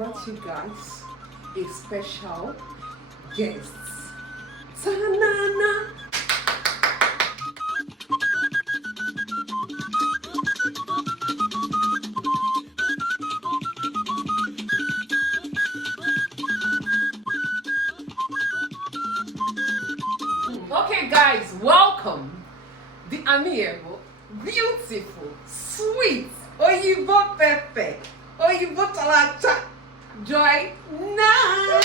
brought you guys a special guest. Ta-na-na. Okay guys, welcome the amiable, beautiful, sweet, Oyibo Pepe, Oyibo Talacha, Joy Now.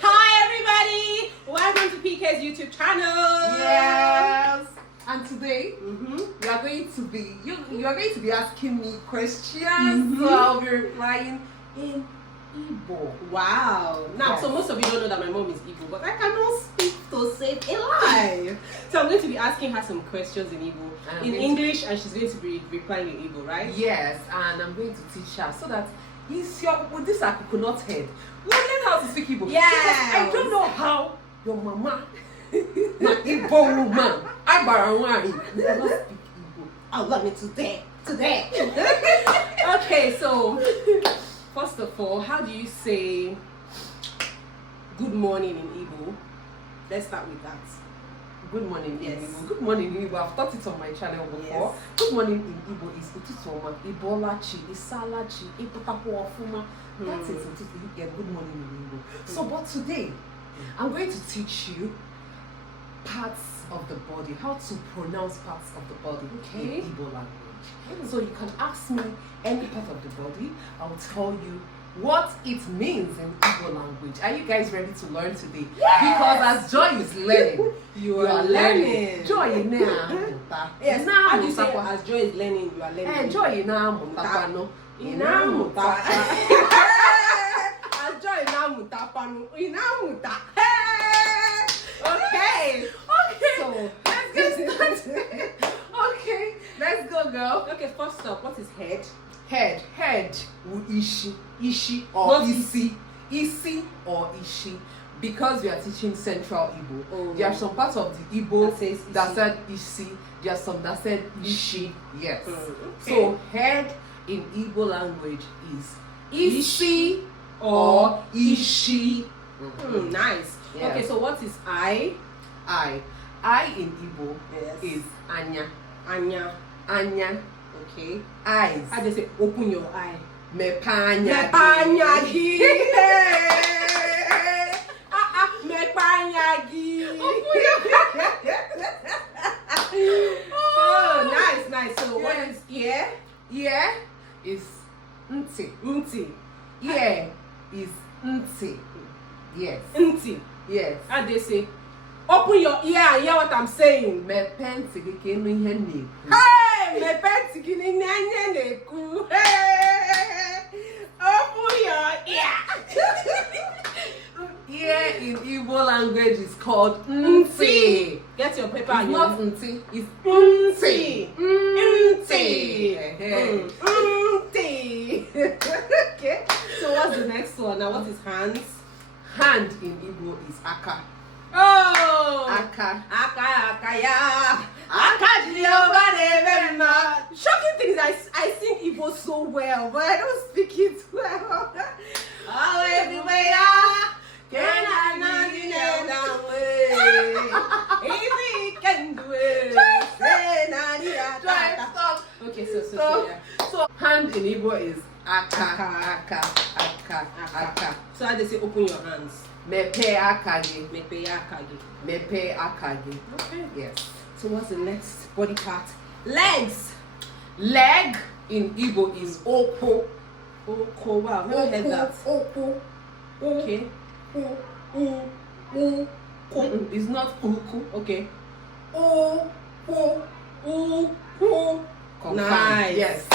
Hi everybody, welcome to PK's YouTube channel. Yes. And today we are going to be you are going to be asking me questions. So I'll be replying in Igbo. Wow. Now, Yes. so most of you don't know that my mom is Igbo, but I cannot speak to save a life. So I'm going to be asking her some questions in Igbo, in English, and she's going to be replying in Igbo, right? Yes, and I'm going to teach her so that with this a coconut head, we'll learn how to speak Igbo. Yes. Because I don't know how your mama, my Igbo woman, I cannot speak Igbo. I'll learn it today. Okay, so first of all, how do you say good morning in Igbo? Let's start with that. Good morning, Yes. Igbo. Good morning, Igbo. I've taught it on my channel before. Yes. Good morning in Igbo is Ututoma, Ibolachi, Isalachi, Iputapu Ofuma. That's it. Yeah, good morning in Igbo. So, but today, I'm going to teach you parts of the body, how to pronounce parts of the body Okay. in Igbo language. So you can ask me any part of the body. I'll tell you what it means in Igbo language. Are you guys ready to learn today? Yes! Because as Joy is learning, You are learning. Joy now. Yes. How do you say as Joy is learning, you are learning? Joy now. Inamuta. As Joy inamuta panu. Inamuta. Okay. So Let's get started. Okay, let's go, girl. Okay, first up, what is head? Head. Ishi. Ishi or What isi. Isi or ishi. Because we are teaching Central Igbo. Oh. There are some parts of the Igbo That says that isi. said isi. There are some that said ishi. Yes. Okay. So head in Igbo language is isi or ishi. Nice. Yeah. Okay, so what is I? I in Igbo Yes. is anya. Anya. Anya. Okay. Eyes. How do you say open your eye? Mepanya. Mepanyagi. Mepanyagi. Oh, nice. So what is ear? Ear is nti. Nti. Ear is nti. Yes. Nti. Yes. How do you say open your ear and hear what I'm saying? Mepenti gike no ihe na-ekwu. Hey, mepenti gini nyanye neku. Hey, open your ear. Ear in Igbo language is called nti. Get your paper It's and not your nti. It's nti. nti. Nti. Okay. So what's the next one? Now what is hands? Hand in Igbo is aka. Oh. Aka. Ya. Aka very much. Shocking thing is I sing Igbo so well, but I don't speak it well. Oh, everywhere. Can I not easy can do it. Okay, so yeah. So hand in Igbo is aka. So how they say open your hands? Mepe akagi. Mepe akagi. Okay. Yes. So what's the next body part? Legs. Leg in Igbo is opo. Oko. Wow, I've never heard that. Opo. Okay. It's not uku. Okay. Opo. Confirm. Nice. Yes.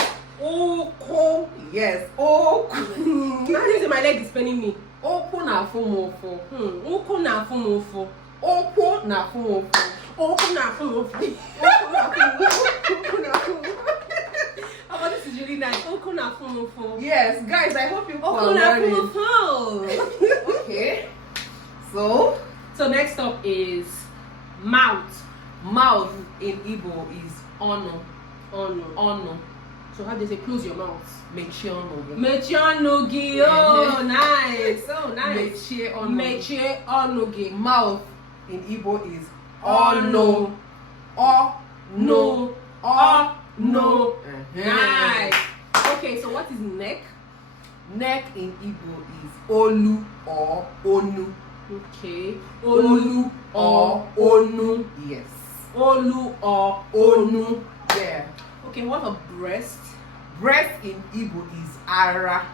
Oko. Yes. Oku. Now this is my leg is paining me. Oku na afumofo. Oko na afumofo. Oku na afumofo. Oko na afumofo. Oh, but this is really nice. Oko na afumofo. Yes, guys, I hope you Oko are na learning. afumofo. Okay. So next up is mouth. Mouth in Igbo is ono. Ono. Ono. So how do they say close your mouth? Mechie ọnụ gị. Mechie ọnụ gị. Oh, nice. Oh, nice. Mechie ọnụ. Mechie ọnụ gị. Mouth in Igbo is ọnụ. Ọnụ. Ọnụ. Nice. Okay, so what is neck? Neck in Igbo is olu or onu. Okay. Olu or onu. Yes. Olu or onu. Yeah. Okay, what of breast? Breast in Igbo is ara.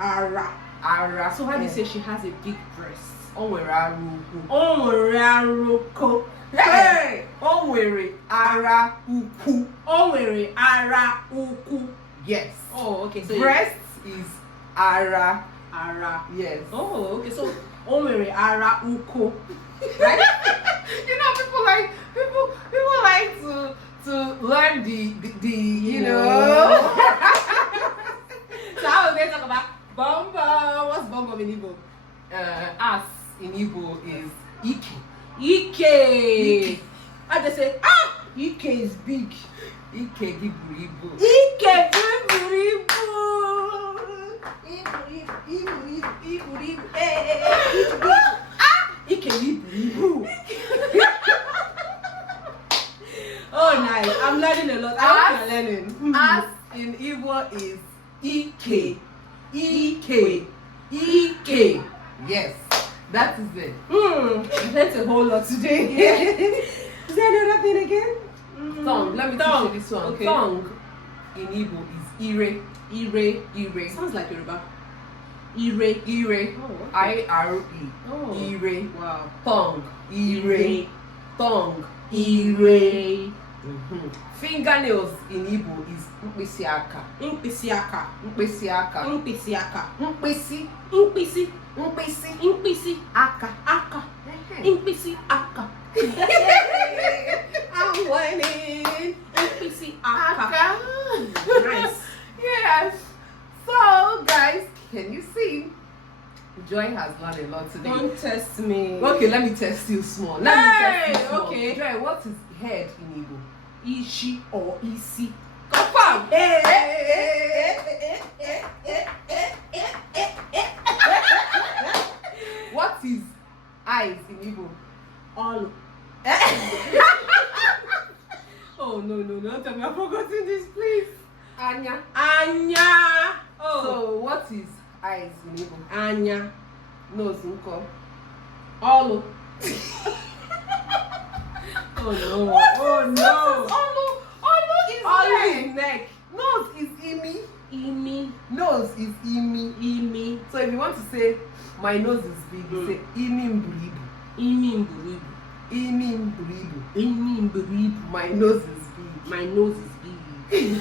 Ara. Ara. So how do you say she has a big breast? O nwere ara ukwu. O nwere ara ukwu. Hey! O nwere ara ukwu. O nwere ara ukwu. Yes. Oh, okay. So breast is ara. Ara. Yes. Oh, okay. So o nwere ara ukwu. Right? You know, people like to learn the you know. So how are we going to talk about bumbo? What's bumbo in Igbo? Us in Igbo is Ike. Ike. I just say, Ike is big. Ike giburu ibu. Ike giburu ibu. Ibu. Ike giburu ibu. Oh, nice. I'm learning a lot. I hope you're learning. Us in Igbo is Ike. Ike. Ike. Yes. That is it. That's a whole lot today. Is there another thing again? Tongue. Let me teach you this one. Okay. Tongue in Igbo is ire. Ire. Sounds like Yoruba. Ire. Oh, okay. I-R-E. Oh. Ire. Wow. Tongue. Ire. Tongue. Ire. Fingernails in Igbo is mkpịsị aka. Mkpịsị aka. Mkpịsị aka. Mkpịsị aka. Mkpịsị. Mkpịsị. Mkpịsị. Mkpịsị Aka. aka. Mkpịsị aka. I'm winning. Mkpịsị aka. Nice. Yes. So, guys, can you see? Joy has learned a lot today. Don't test me. Okay, let me test you small. Let me test you small. Okay. Joy, what is head in Igbo? Ishi or isi. Confirm. What is eyes in Igbo? All. Oh no, don't tell me I've forgotten this, please. Anya. Anya. Oh. So what is eyes in Igbo? Anya. Nose nko. All. Oh no. What Oh is no. Olu is neck. Nose is imi. Imi. Nose is imi. Imi. So if you want to say my nose is big, you say imi mburibu. Imi mburibu. Imi mburibu. Imi mburibu. My nose is big. My nose is big.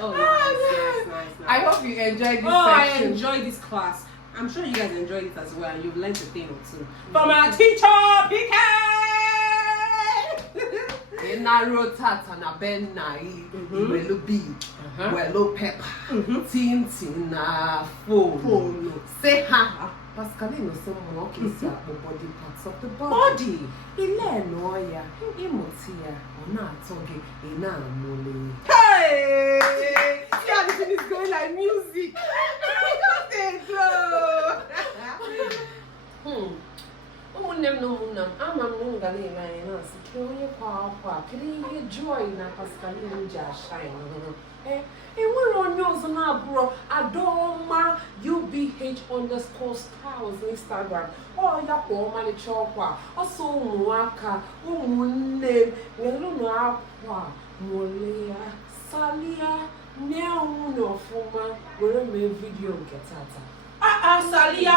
Oh, nice. I hope you enjoyed this section. I section. enjoyed this class. I'm sure you guys enjoyed it as well, and you've learned a thing or two from our teacher, PK. Enaro tata na ben na iwelo big, welo pepper, tin na phone. Say ha. Pascaline no some more kesi akpo body parts of the body. Ile no ya, imoti ya, ona atoge, ina amole. Hey! Yeah, this thing is going like music. Ụmụnne m ama m na ụmụ ga na-ele anya na-asị ka onye kwa akwa kedu ihe joy na Pascaline ji ashine enwere onye ọzọ na-abụrụ Adaoma UBH_styles n'Instagram ya kwa ọmalịcha ọkwa ọsọ ụmụaka ụmụnne m welụnụ akwa mụle ya salia nye ụmụ n'ọfụma were mee vidiyo nke tata. Salia,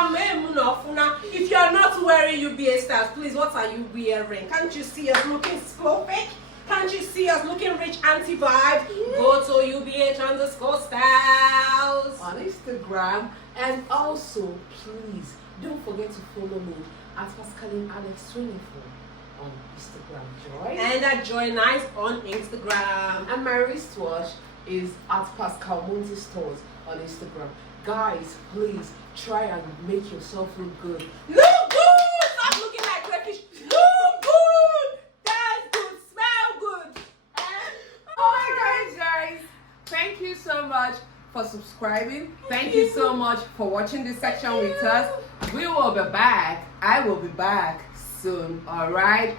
if you're not wearing UBA styles, please, what are you wearing? Can't you see us looking perfect? Can't you see us looking rich anti-vibe? Yeah. Go to UBH_styles on Instagram, and also please don't forget to follow me at Pascaline Alex24 on Instagram, Joy, and at Joy Nice on Instagram, and my wristwatch is at Pascal Monty Stores on Instagram. Guys, please try and make yourself look good. Look good! Stop looking like crayfish. Look good! Dance good, smell good. Oh my Thank you so much for subscribing. Thank you so much for watching this section with us. We will be back. I will be back soon. All right.